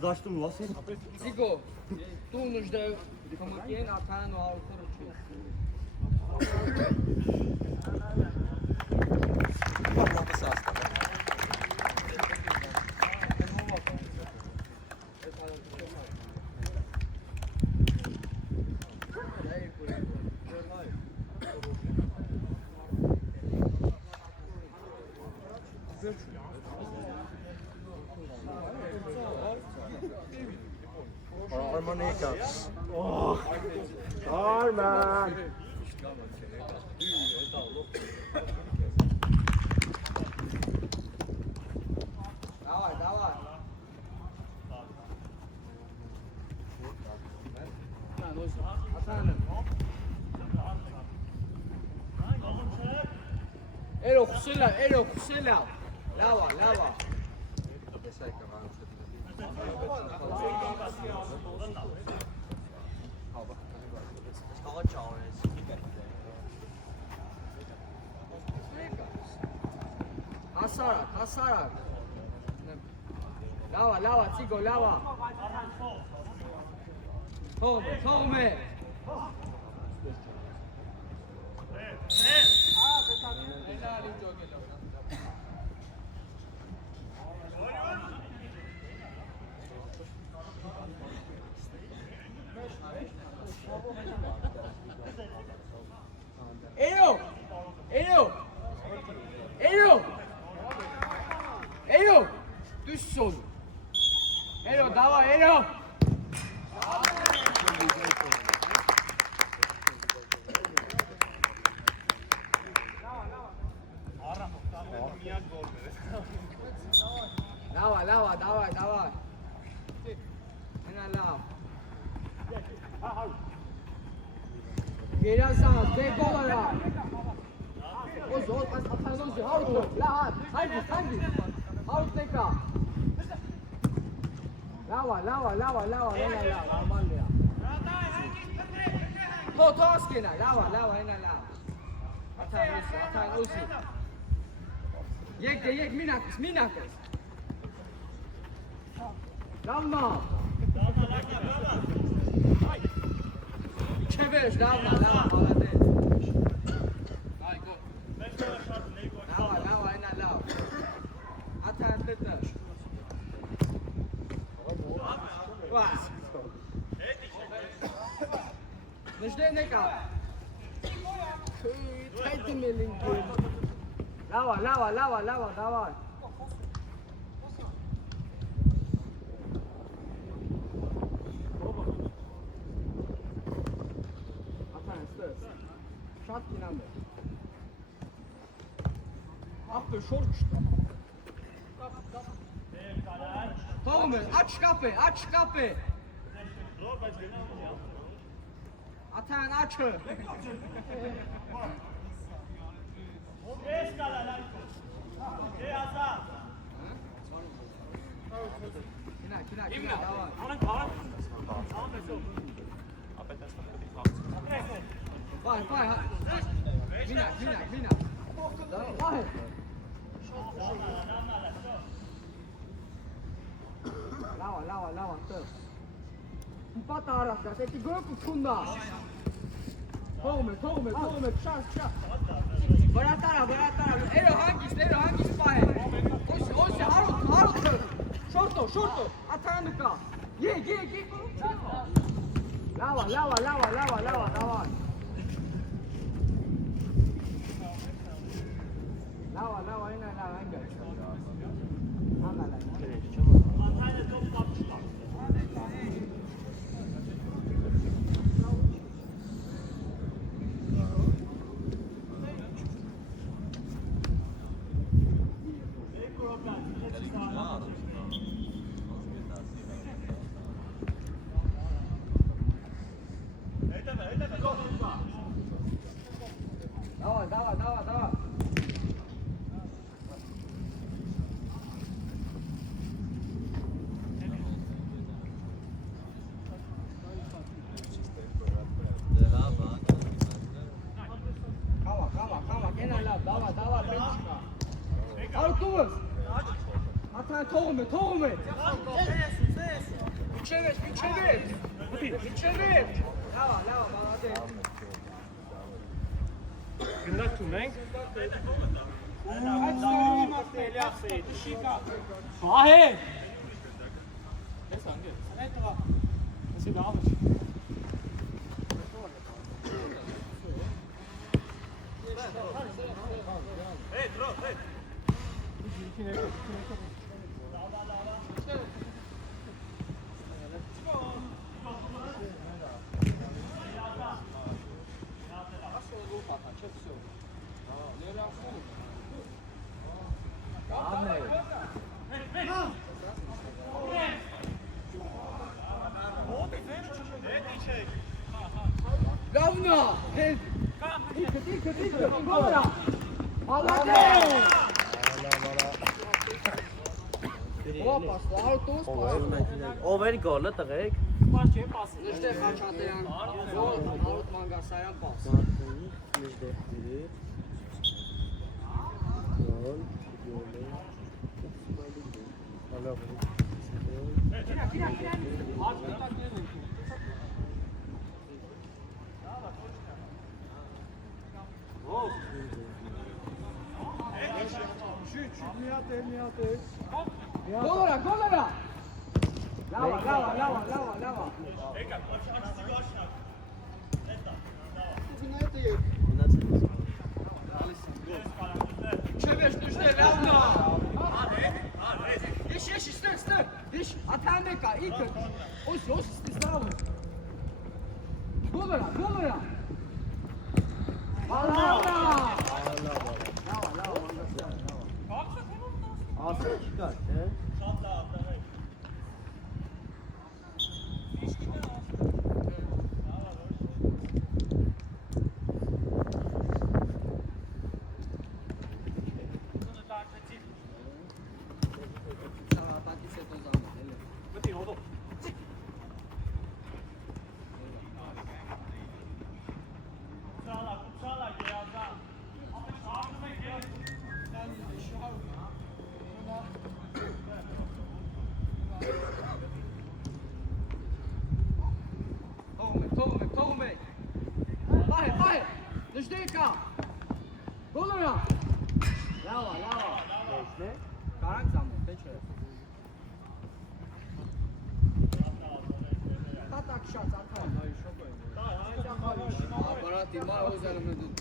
За что у вас? Тиго, tu нужда помоги, а та ну аутор чу. Harmonika. Oh, Arman. Давай. Elo Kusela. Lava. Hasara. Lava, Tigo, lava. Tome. Elo. Düş sol. Elo, давай, Elo. Давай. Lava. Geliyor sana, tek olarak. Oz, atanız yok. Hangi? Havut neka. Lava. Aman ya. To askena. Lava, ena lava. Atan usi. Yek, minakis. Lama. Çevir, lava. Hadi. Lava, ena lava. Atan tete. Не жди нека. Дайте ми линки. Лава, давай. Атан, стой. Шатки нам. Аппе шорчта. Tomer, aç kapı. Atan açı. Kina, давай. Vai. Mina. Vai. Lava, tău. Împata arată, te tigă cu funda. Tome, șas. Băratara. Elo hangis pahe. Osi, harut. Shorto. Atanuka. Ye. Lava. Lava, ena lava, engel. Давай. Давай, Петечка. Арутувыз. Atan toğumu. թողում է։ Իջևեր։ Լավա, բալադե։ Գնացում ենք։ Վահե։ Ես անգե։ Այդտեղա։ Ասի լավ է։ Hey, throw, hey. Говно! Тихо! Гора! Молодец! Опа, արտոս Ով էր գոլը տղեկ։ Պաս չէ, պաս։ Նշտեղ Խաչատրյան, գոլ, Արոտ Մանգասարյան պաս։ Գոլորա։ Լավա։ Չևես նշտեղ լավնա։ Իշ, ստեղ։ Իշ, աթանդեկա, իքը։ Ոս, ստիստավ։ Գոլորա։ Բալավա։ Ասա չկա, չէ՞։ Թողում եք։ Պահե, նշտեկա։ Գոլորա։ Լավա։ Կարանք զամոտ, թե չէ։ Տատակ շած, ատան։ Ապարատի, մար հոզարը մդուտ։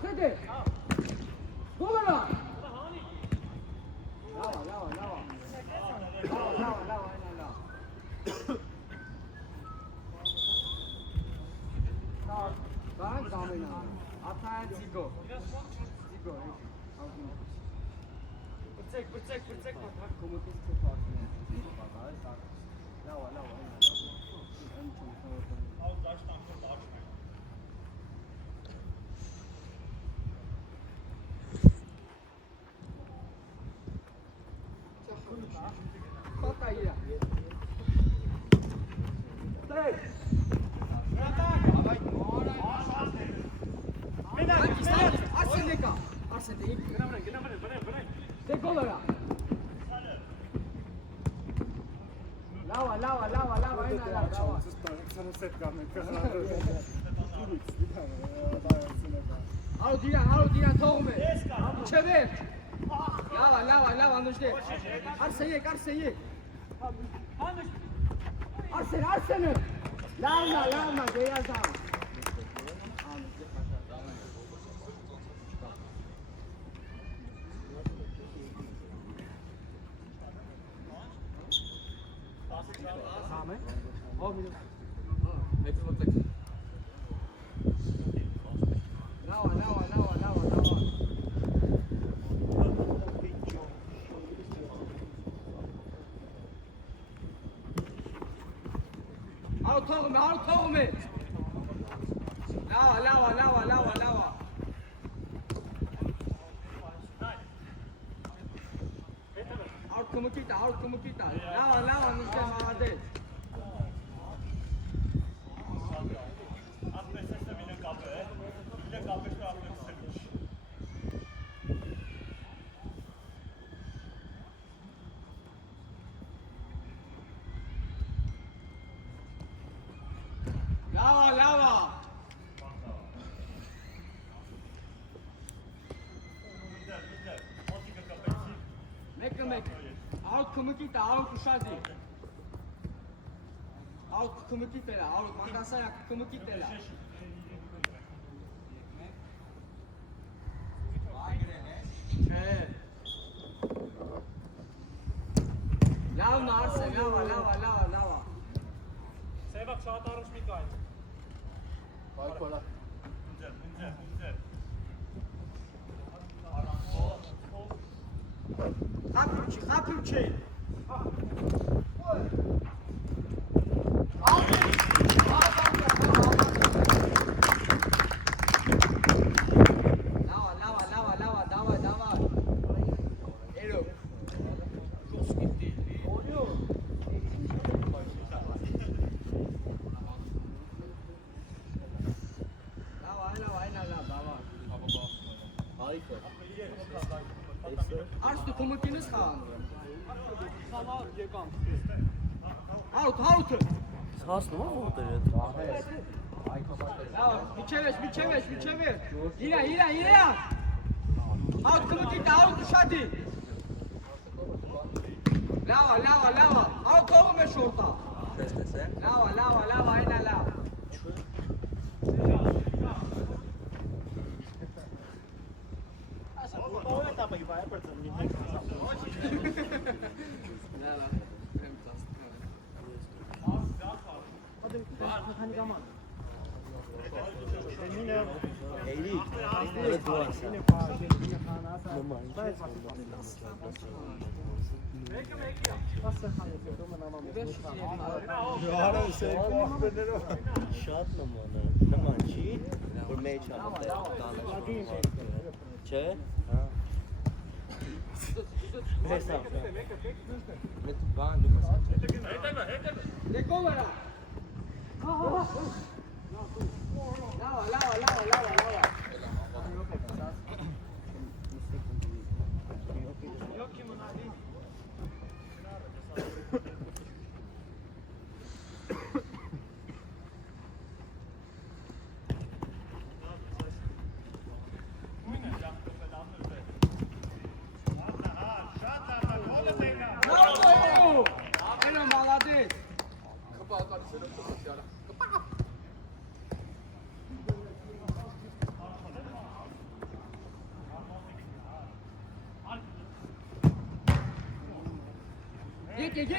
Խեդե։ Գոլորա։ Կարանք զամենա։ Ատան ծիգո։ Բրցեք, մատակ կոմոտից չպարդն է։ Լավա։ Արոդիան թողում է։ Չևեր։ Լավա, նշտեղ։ Արսեն եկ։ Արսենը։ Լավնա, գեյազան։ Թողում է։ Լավա։ Արդ կմկիտա։ Լավա, նշտեղ մաղադեց։ Լավա։ Մեկը։ Արդ կմկի տա, արդ ուշադի։ Արդ կմկի տելա, արդ մակասայա կմկի տելա։ Չէ։ Լավն արս է, լավա։ Սևակ շատ առաջ մի կայ։ Պայքորա։ Խափրուչի։ Լավա, դավայ։ Էրո։ Արս դու կոմոկինս խաղան։ Սամա եկամ։ Հարութը։ Հասնում է ո՞ր է։ Լավ, միջև։ Իրա։ Հարութ կոմոկի տա, հարութ ուշադի։ Լավա։ Հարութ կողում է շորտա։ Լավա, այնա լավ։ Շատ նման չի, որ մեջ Չէ։ Հեսա։ Եկով էրա։ Լավա։ Էնո մալադես։ Եկեք։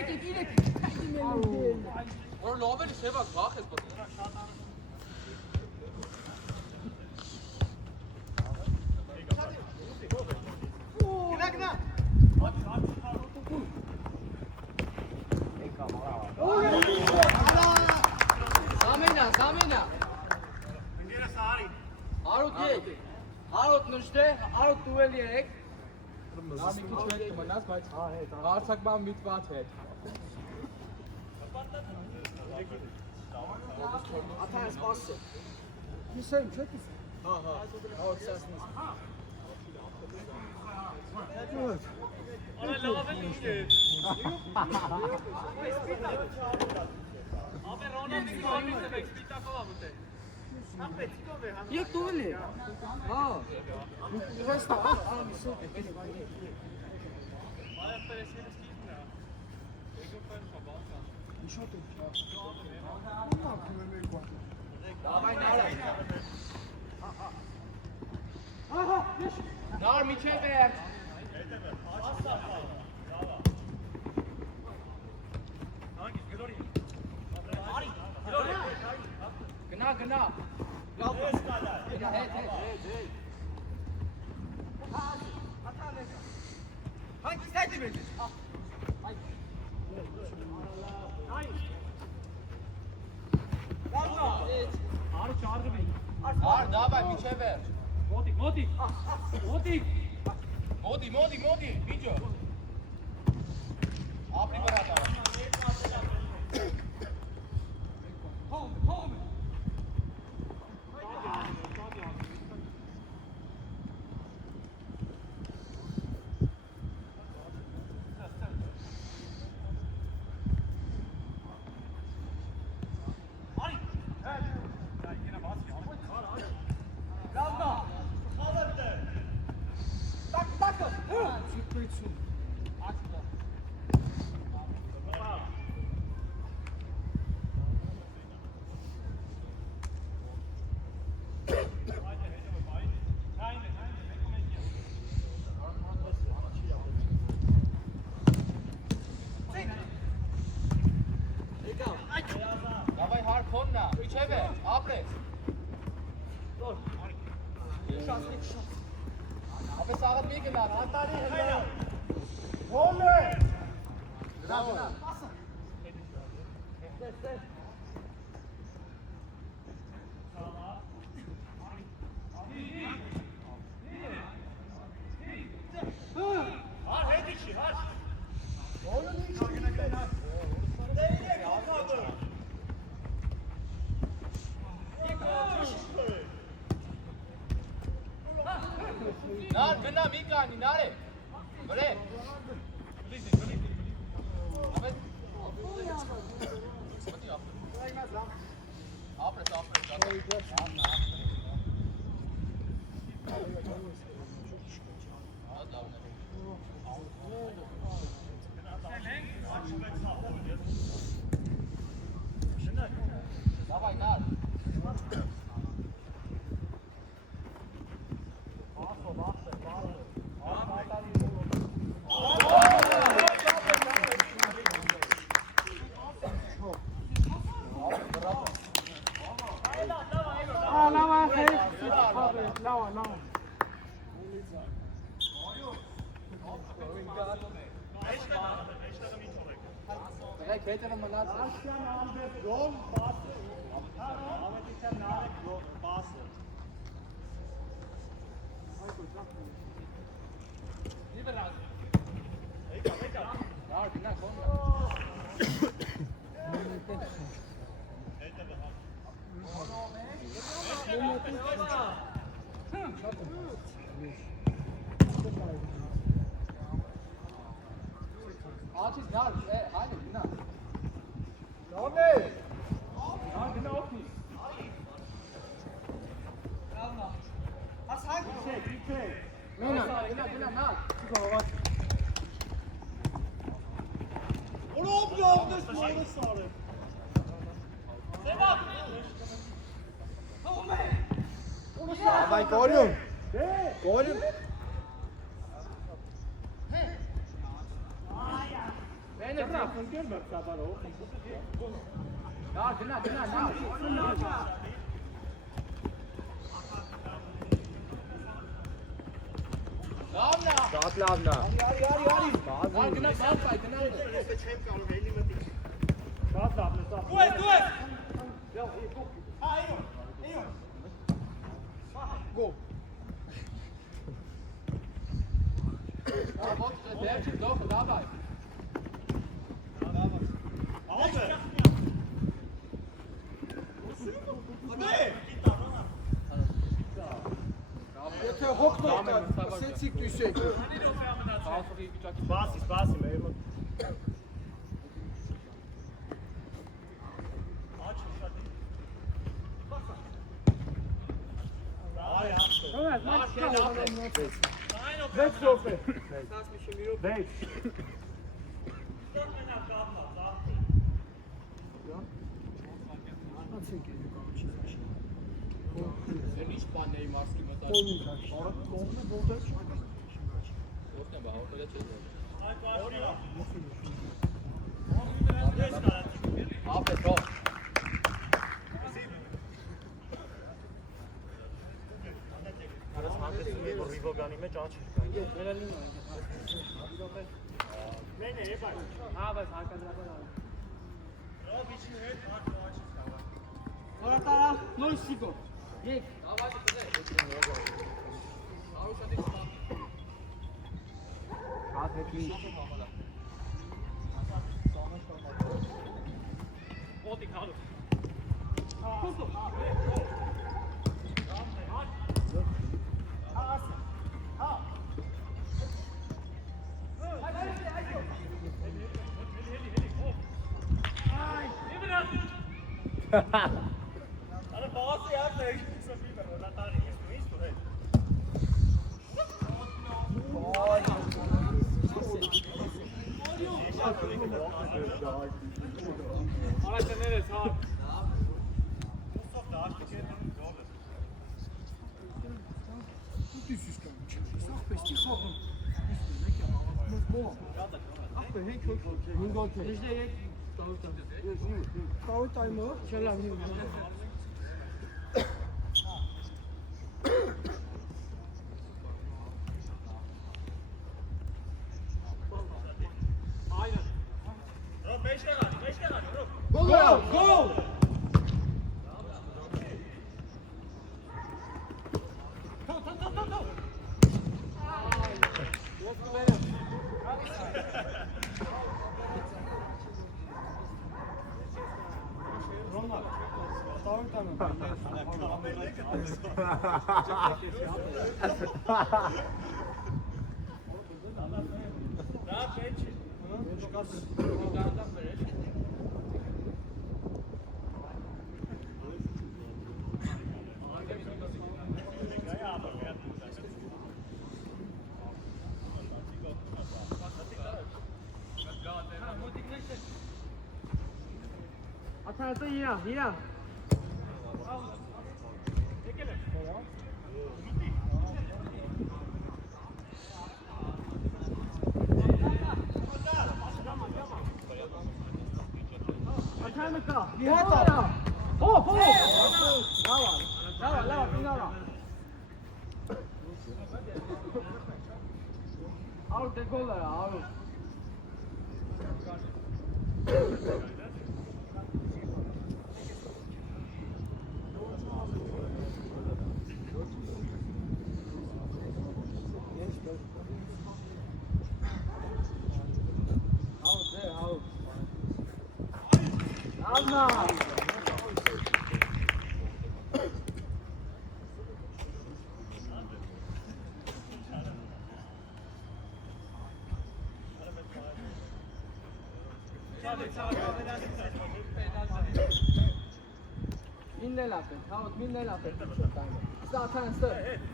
Որ լավ էլի Սևակ բախ ես բռնում։ Գնա։ Զամենա։ Արոտ նշտե, արոտ տուվել երեք։ Նամի քիչ հետ կմնաս, բայց հարցակման միտված հետ։ Աթա սպասը։ Հիսեմ, չէ՞ դու։ Հա, հա, սասնես։ Արա լավ է ինքը։ Աբե Ռոնալդի գոլից է սպիտակով աբուտե։ Եկ տուվել է։ Հա։ Վստա։ Այո, պերեսիրս կիտնա։ Եկո ֆեն շաբանքա։ Նշոտ է։ Դավայ նարա։ Ահա, Նար միջև է։ Գնա։ Լավ։ Հետ։ Հանք ստայտի մեջ։ Արը չարգվի։ Ար դավայ միջև է։ Մոտիկ։ Մոդի, միջո։ Ապրի վրա տա։ Հոմ։ Իջև է, ապրես։ Ապես աղդ մի գնաց, հատարի հլո։ Հոլ է։ Գնա։ Nar, gânda mica, ninare. Bre. Apre. Давай, Nar. Beter mânat. Gol, pasă. Avetiția n-are gol, pasă. Liberal. Da, gânda, cum? Artis, ja, eine, genau. Doamne! Ja, genau auch nicht. Hast halt gekriegt. Genau, nach. Oğlum yaptın böyle sarı. Давай, Горюн! Горюн! Bene, bravo. Ja, genau, nach. Lavna! Start Lavna! Ja, genau, Ballfight, genau. Gol. Ja, wat, Bertje, doch, dabei. Եթե հոգնող կա, ասեցիք դույսեք։ Spasi, mesmo. Վեց րոպե։ Ինչ բան էի մարսկի մտա։ Կողմը որտեղ։ Որտե՞ղ է, հորտել չէ։ Ապե, բո։ Արաս հանդեսում է, որ Ռիվոգանի մեջ աչ կա։ Հորատարա, նոր սիկո։ Եկ։ Давай, դե։ Արուշա դե։ Հատեքի։ Wat ik had. Ana bazı yapmayın. Sofia, vou dar isso, velho. Araçta neresi abi? Düzüz kalmış. Sağ beşti sağım. Ach be, hey, Ningol. Foul time हो चला नहीं Go! Go! Atar da yine. Atar Nihata. Hop. Lava, finala. Out the goal, out. Minne-lappen.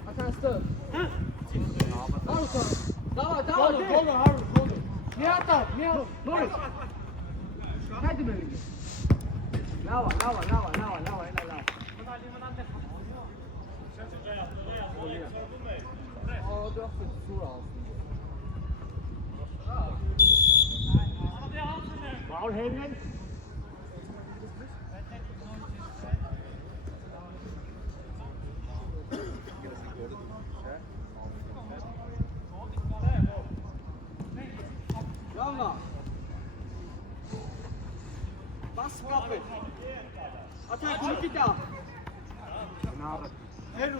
Atan stö. Harus. Nihata. Morris. Hadi benim. Lava. O da sura Foul Henry. Kappe. Attack Nikita. Heru.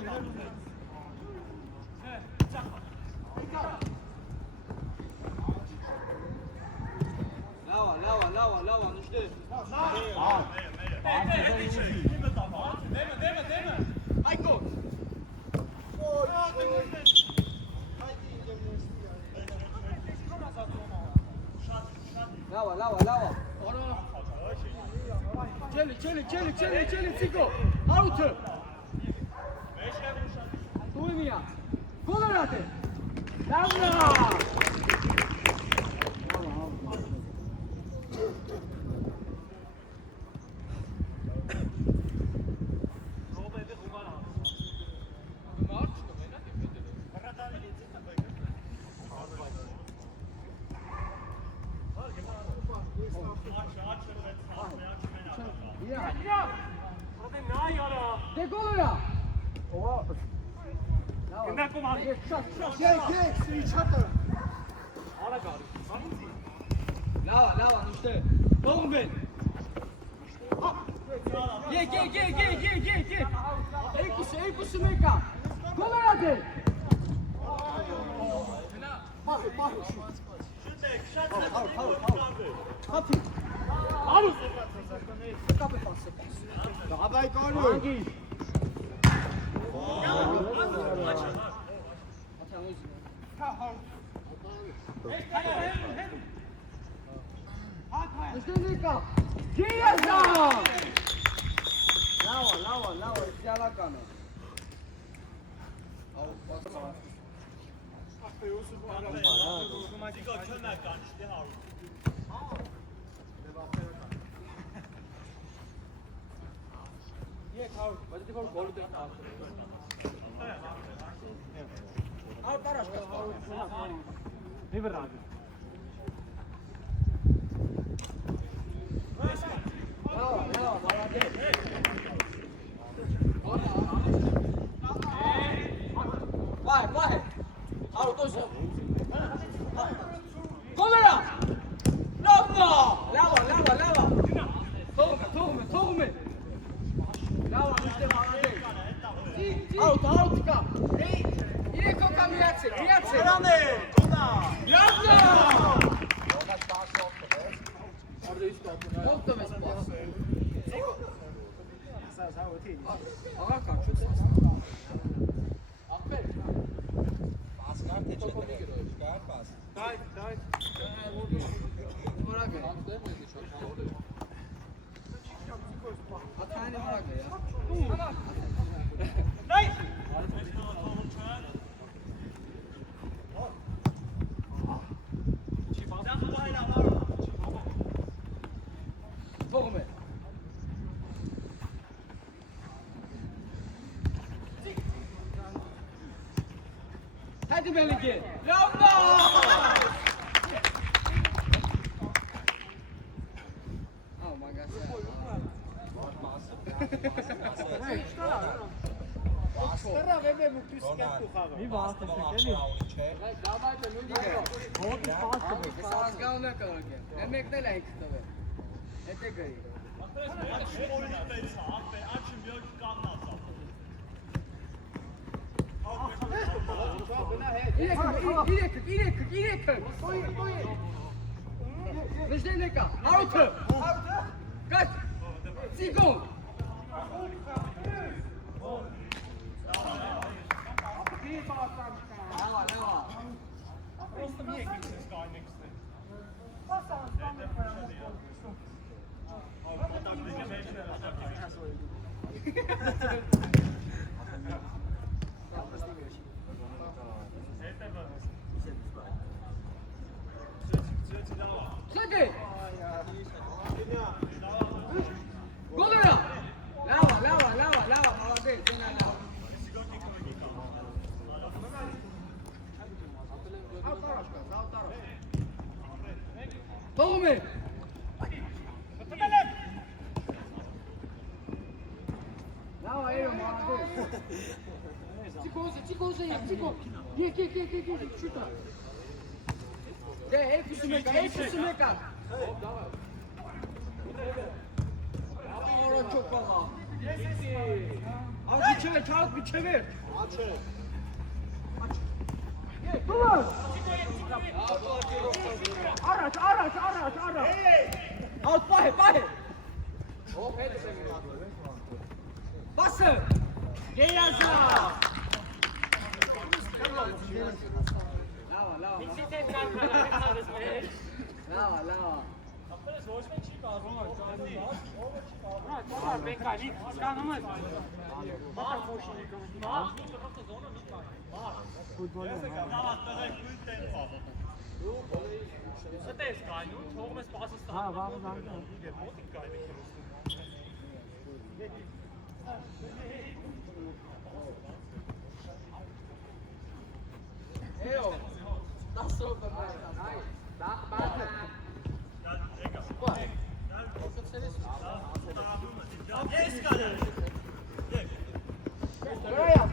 Lava, nu știu. Hai go. Lava. Çeli, Zico. Out. Uymuyor. Gol atın. Lava. Degola! Kom aan. Kijk, schatten. Lava, nu știu. Bomben. Ge. Ei cu Sumeca. Colorate. Paru. Hadi. Arus. Kapı pası. Давай, Колю. Nика. Giesa! Lava, isteala came. Vai. Alto isso. Colera. Lava. Tome. Lava, işte bağladı. Alto, ka. Yine koka miyace. Rane! Tuna! Lava. Yok da mesela. Aga kaçıyor. Aferin. Pascar te çetere. Çıkar pas. Daj. Bırak ya. Atayını bırak ya. Tome. Hadi Melike. Lamba! Oh my God. Stara vebe mu püsket tu hava. Mi vas te çek. Давайте, ну не Сас гал не кърге. Не мекне лайк тъве. Ете гъри. İyi kırk. Нижне нека. Аут. Kaç. Секунд. Лева. Просто мне гибкий скай next thing. Слушай! Голера! Лава, молодец, ты на лава. Tomi! Lava, evo, молодец. Cico, Gdje, šuta. Gdje, Elfu meka. Ora čopala. Al bir çevir. Dur! Araç. Alt bahe. Bası! Geyaza! Lava. Lava. Evo, nasıl oldu bu?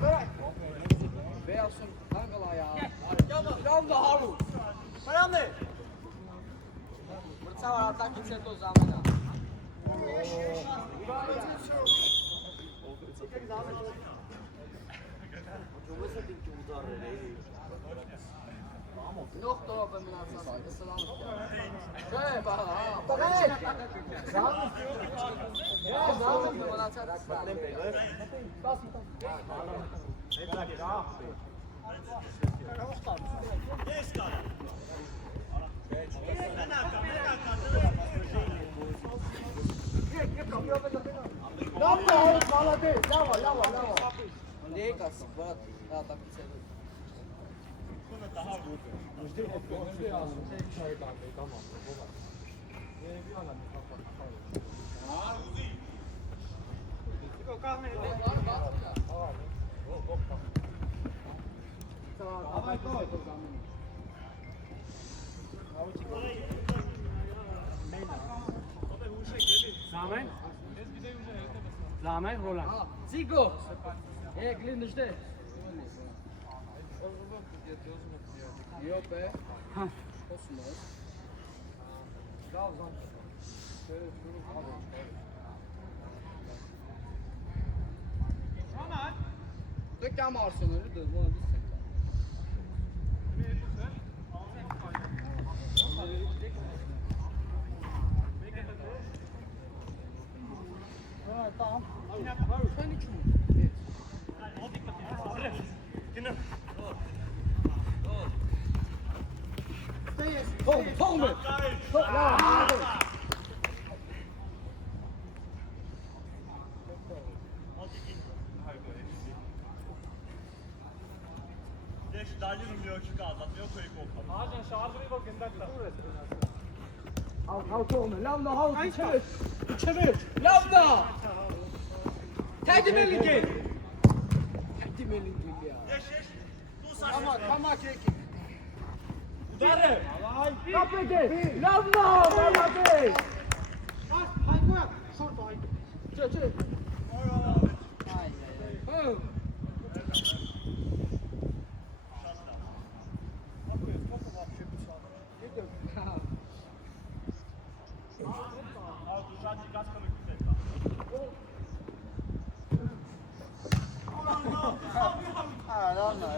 Bırak. Beyazsın kankala ya. Tam da halu. Paramne! Mrcava atakice to zamena. Nokta kombinacija, da se vam treba. Znam kombinacija da se Lava, молодец, лава. Лека, брат, да, так и целый. Samen? Լամայ ռոլան։ Zigo. Glin işte. Yok be. Հա։ Olsun be. Dökəm Arsenal'ı da bu biz sen. Tamam. Sen hiç mi? Tom mu? Al Tom. Lavna al. Çevir. Lavna. Tedim elini. Tedim elini ya. Kama çekin. Udarı. Kapıdı. Lavna. Vallahi. Çö. Ay. Lavna.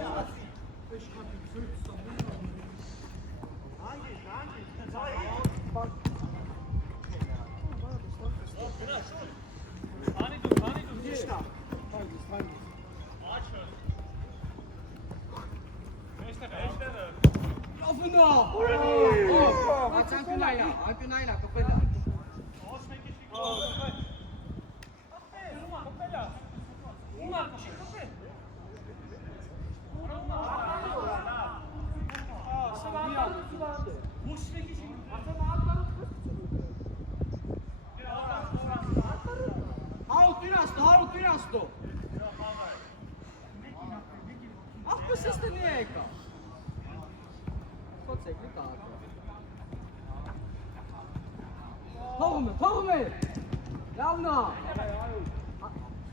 Antionaila, kapıda. Haut tirasto. Ah, questa è neca. Forse è clicato. Tohume. Lavna.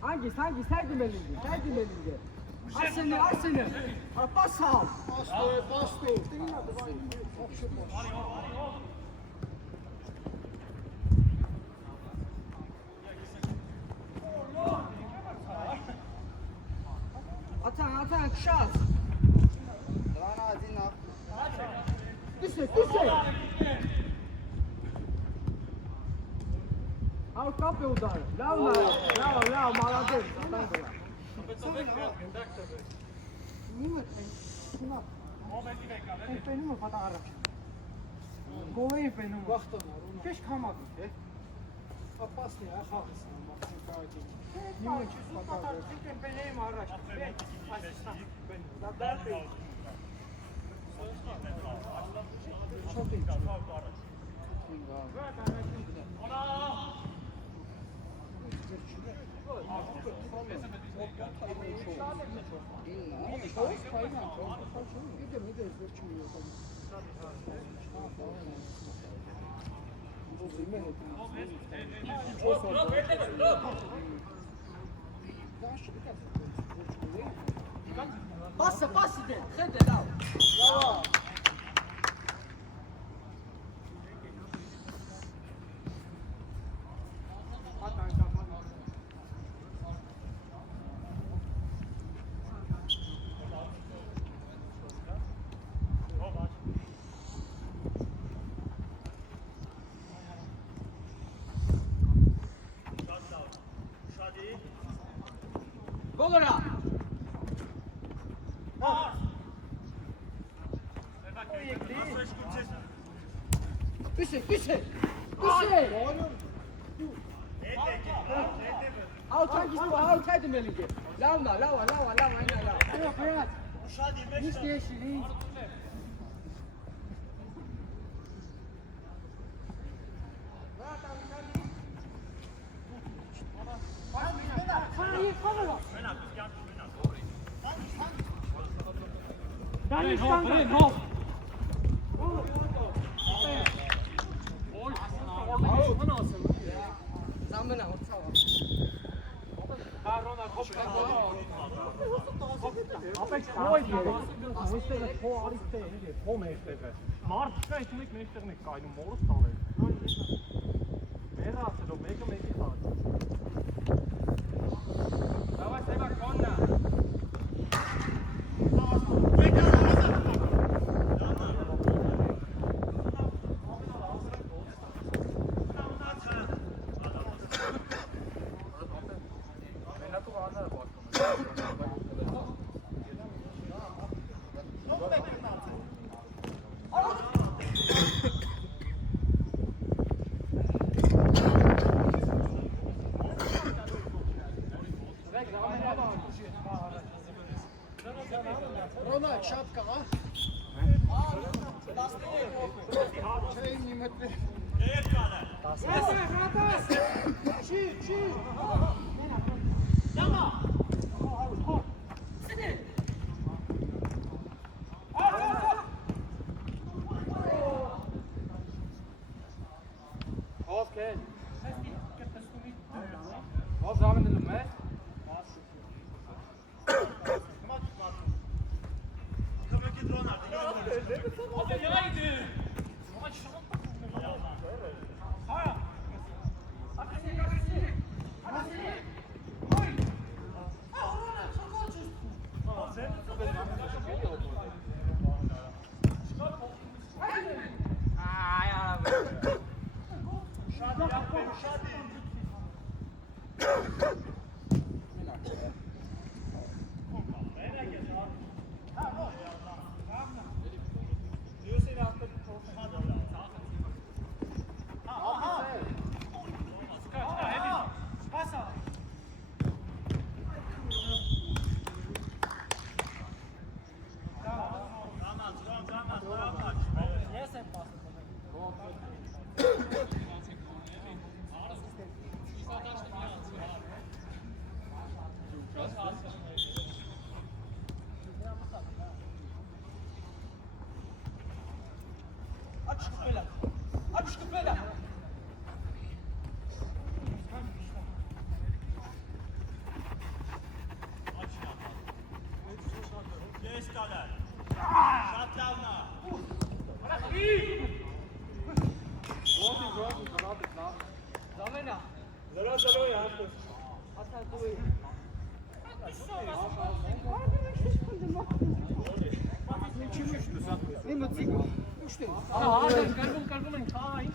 Hangi sergi melindi. Arsene. Bas al. Bastı. Atan, şans. Rana Dina. Düşse. Al kapı udar. Lavna. Bravo, молодец. Benim fotoğraf. Go'yu benim. Vaxtım var. Keş kamadı. Опасный, ахахсın. Niye fotoğraf? Benim araç. Asistan. Ben. Çok iyi. Passa de. Rede lá. Bravo. Golora. Düşe. Al tedim elini. Lava, aynen lava. Hayat. Hiç değişik. Zamena, Ապեքս կոյդ այստեղ է փո արիստեղ է, փո մեջտեղ է։ Մարդ չկա, ինչ ունեք մեջտեղն եք կայնում, մորս տալեք։ Մերը ասելով, մեկը մեկի խաղ։ Давай, Սևա, կոննա։ Ronald, շապկա, հա։ Չէ, մի մտի։ Չի։ Դամա։ Okay. Was haben wir denn mehr?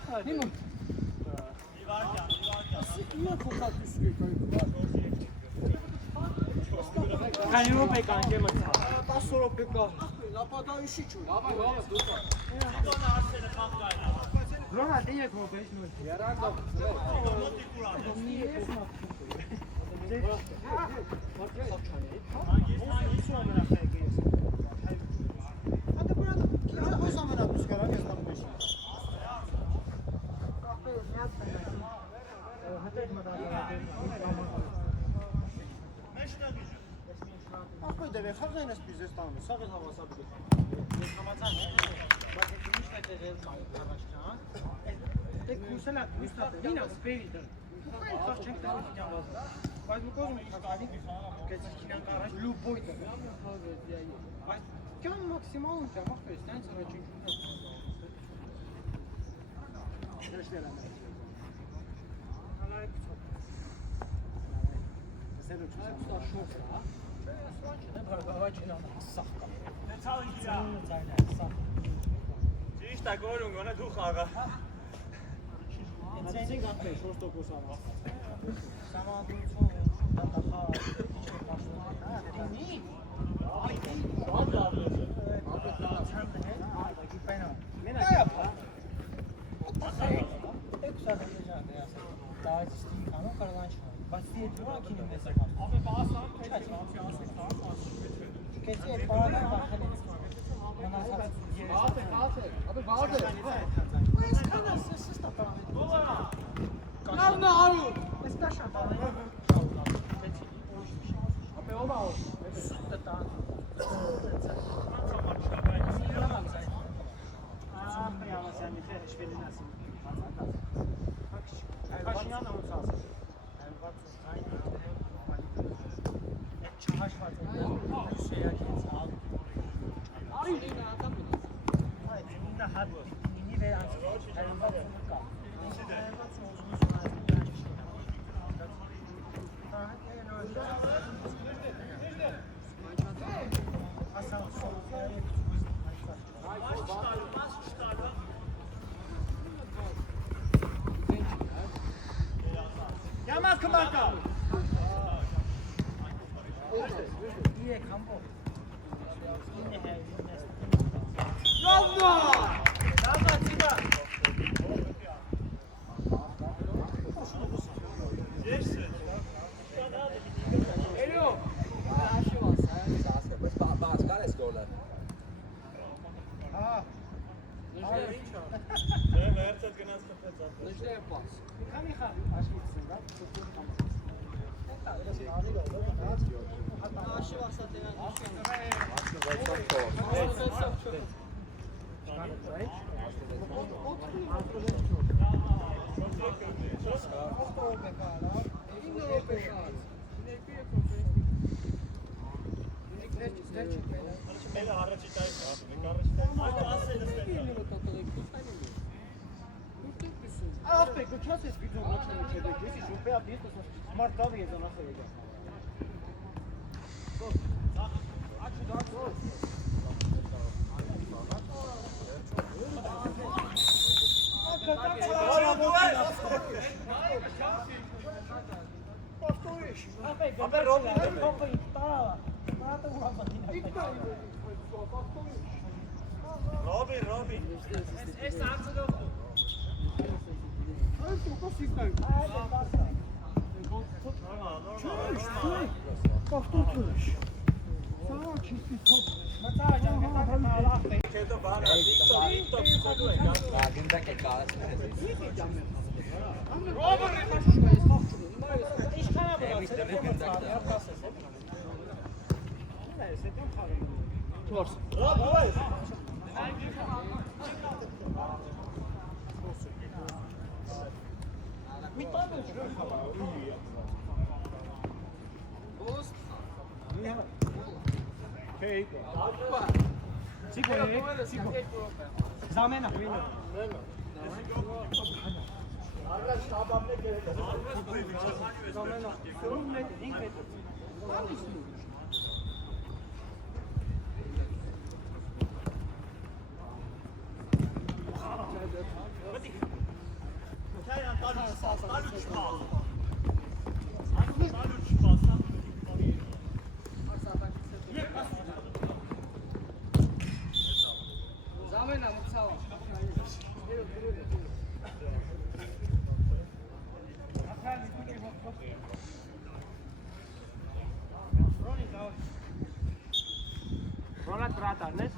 Կարգում ենք, ինքն Քանի րոպե կանջեմ ընթա 10 րոպե կա։ Լապատայիշի չու։ Լավա, դուք։ Ronald, եք հոգեշ նույն։ Երանդա։ Դե խաղն էս բիզնեստանը, սա էլ հավասար դու։ Ես համաձայն եմ, բայց ինքն միշտ է դերել առաջնա։ Դե քուսելա, միշտ է դինա սպերի դեր։ Սա չենք կարող իջանալ։ Բայց ու կողմ կալի կեցինան կարաշ լուբոյ դեր։ Բայց կան մաքսիմալ ու ճամախ է, ստանց առաջին քունը։ Շեշտել եմ։ Հալայք ցո։ Սերո չուս։ Սա շոֆ է, հա։ Սրանչը բարգավաճին ամսախ կա։ Ցալիքիա։ Սա։ Ճիշտ է գորուն գոնե դու խաղա։ Ցենցին գտնի 4% ամա։ Սամադրություն դատախա ինչ-որ պաշտոնի։ Դինի։ Այ դինի։ Բան դառնես։ Ապա ցանցը հետ, այդի պենա։ Մենակ։ Էքսադեժան դե ասա։ Դայստի կանոն կարողան չա։ Բայց դի դուրա քինի մեզ է կան։ Ապե բասան Կեցի է պարանը բախելից։ Մնացած Բաց է։ Ապա բաց է։ Այս կանաս սստա պարանը։ Լավն է արու։ Այս կաշա պարանը։ Ապա ո՞վ է։ Տտա։ Պրիամասյանի ֆեր շվելինասի։ Փաշինյանը ոնց ասա։ չհաշված է։ Մյուս երակից հալ։ Արի ինը ատամ է։ Այդ ինը հատ ինի վերանց հայրենիք կա։ Ինչի դե։ Yama Kamaka. Ie campo. Bravo! Dama tira. Elio. Aşı var sen. Ահա։ Վերցած գնաց խփեցած։ Նժդե պաս։ Քանի խաղ աշխատեցին, դա Aşı var zaten. Ele առաջի տայր, առաջի տայր։ Այդ ասել ես։ Aspect, ce să spui tu în ce de chestii și pe apă este să smart cover e zona asta de. Ապե ռոբին կոպը տա։ Մատը ուղղա բանին։ Ռոբին։ Այս արծը դու։ Ai tu co fica? Повторюсь. Сама чисти топ. Մտա ջան կտա լավ է։ Հետո բանը, TikTok ցույցելու եք, հա։ Ինչքան է բռած։ Ցիկո է, ցիկո։ Զամենա։ Arada ştabamne gerek. Զամենա։ 5 մետր։ Zamena mıksava. Ronald Bratarnes.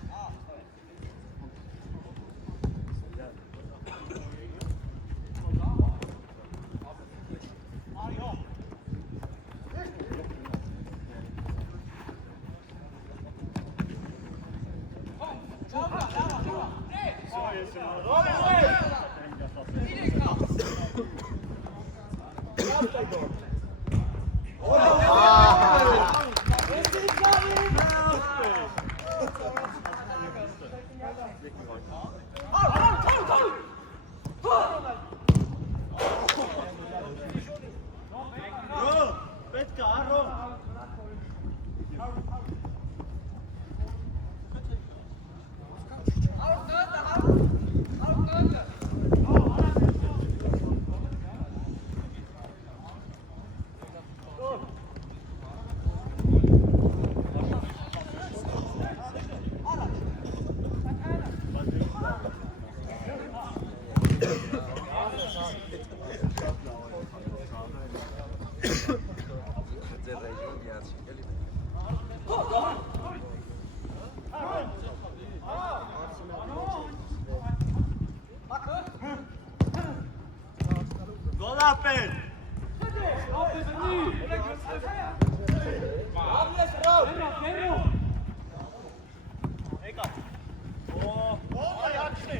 Golapet.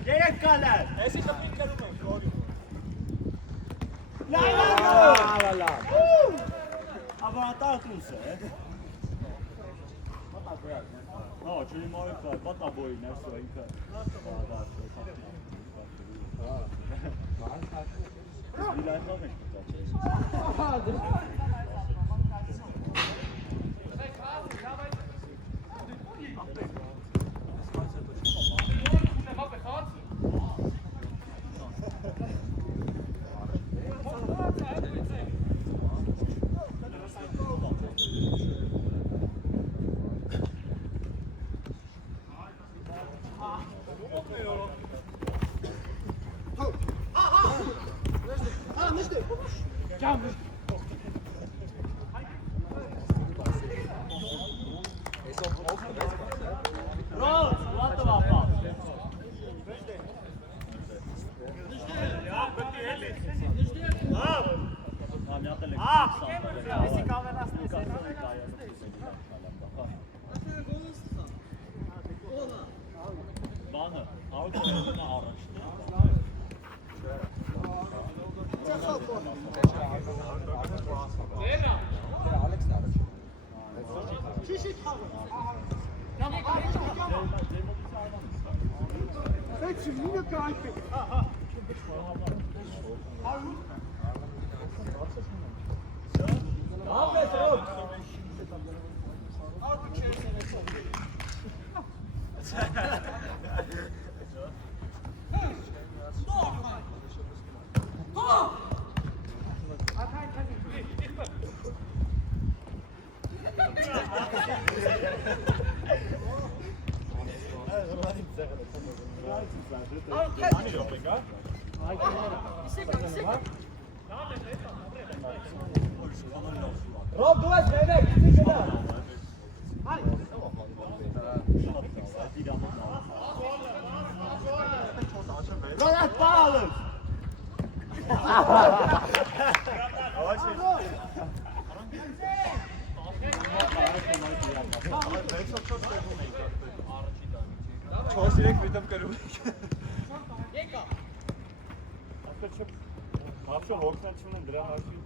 Gerek kaler. Էսի խփին կրում ենք, Ռոբին։ La la la. Ավանտակուս է։ Ջուրի մորը կա, պատաբոյի ներսու ինքը։ Իլայնով ենք մտածել։ Բանը, ավտոմեքենա առաջ։ Rob, du hast weg, nicht genau. Ronald Paulus! Չորսիրեք վիտով կրում եք։ Ապշո հոգնաչում են դրա հարցի։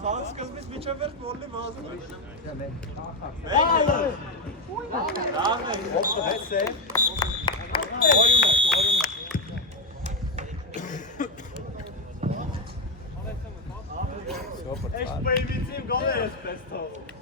Սան սկզբից միջև վերջ մորլի մազում է։ Օգտվեց է։ Էս պայվիցիմ գոլ է էսպես թող։